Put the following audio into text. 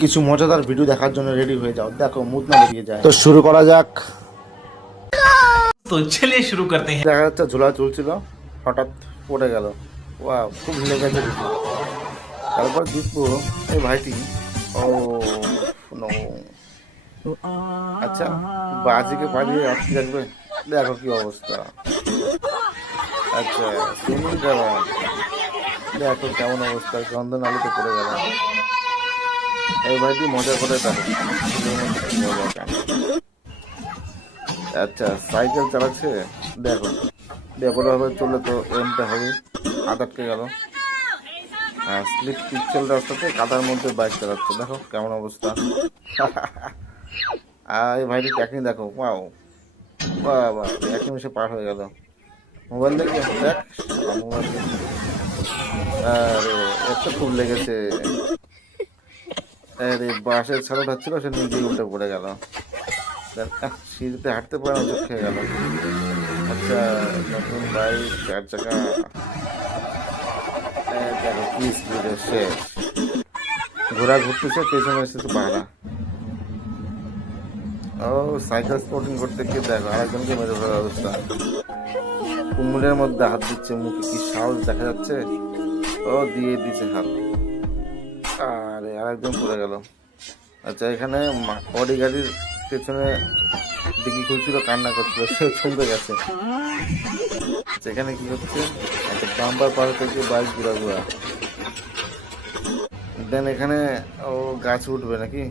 কিছু মজাদার ভিডিও দেখার জন্য রেডি হয়ে যাও, দেখো মুখ না বেরিয়ে যায়। তো শুরু করা যাক। তো চলিए शुरू करते हैं। দেখা যাচ্ছে ঝোলা চলছিল, হঠাৎ পড়ে গেল। ওয়াও, খুব হিলে গেছে দেখি। তারপর দেখবো এই ভাইটি, ও নো, আচ্ছা বাজিকে পালিয়ে আটকে রাখবে, দেখো কি অবস্থা। আচ্ছা সুইমিং করা, দেখো কেমন অবস্থা, গন্ধ নালিতে পড়ে গেল। এই ভাইটি মজা করে দেখো। আচ্ছা সাইকেল চালাচ্ছে, দেখো বেপরোয়াভাবে চললে তো এমটা হবে, হাত আটকে গেল। হ্যাঁ, স্লিপ পিচ্ছিল রাস্তাতে কাদার মধ্যে বাইক চালাচ্ছে, দেখো কেমন অবস্থা। আর এই ভাইটি টেকনিক দেখো, ওয়াও, বাবা এক নিমিষে পার হয়ে গেল। মোবাইল দেখবে, দেখ মোবাইল দেখবে। আরে এত খুব লেগেছে। আরে বাসের ছাড়া হচ্ছিল, সে নিজেই উল্টে পড়ে গেল। সিঁড়িতে হাঁটতে পারে না, খেয়ে গেল। আচ্ছা নতুন বাইক, 4 চাকা, দেখো কি স্পিডে শেষ। ঘোড়া ঘুরতেছে, পেছনে এসেছে পাহারা। ও সাইকেল স্পোর্টিং করতে গিয়ে দেখো আরেকজনকে মেরে ফেলার অবস্থা। কুমিরের মধ্যে হাত দিচ্ছে, মুখে কি সাহস দেখা যাচ্ছে। ও দিয়ে দিছে হাত, আরে আরেকজন পড়ে গেল। আচ্ছা এখানে অডি গাড়ির পেছনে ডিকি খুলছিল, কান্না করছিল, সে শুনতে গেছে। সেখানে কি হচ্ছে, আচ্ছা বাম্পার পার থেকে বাইক ঘুরা ঘুরা। দেন এখানে ও গাছ উঠবে নাকি।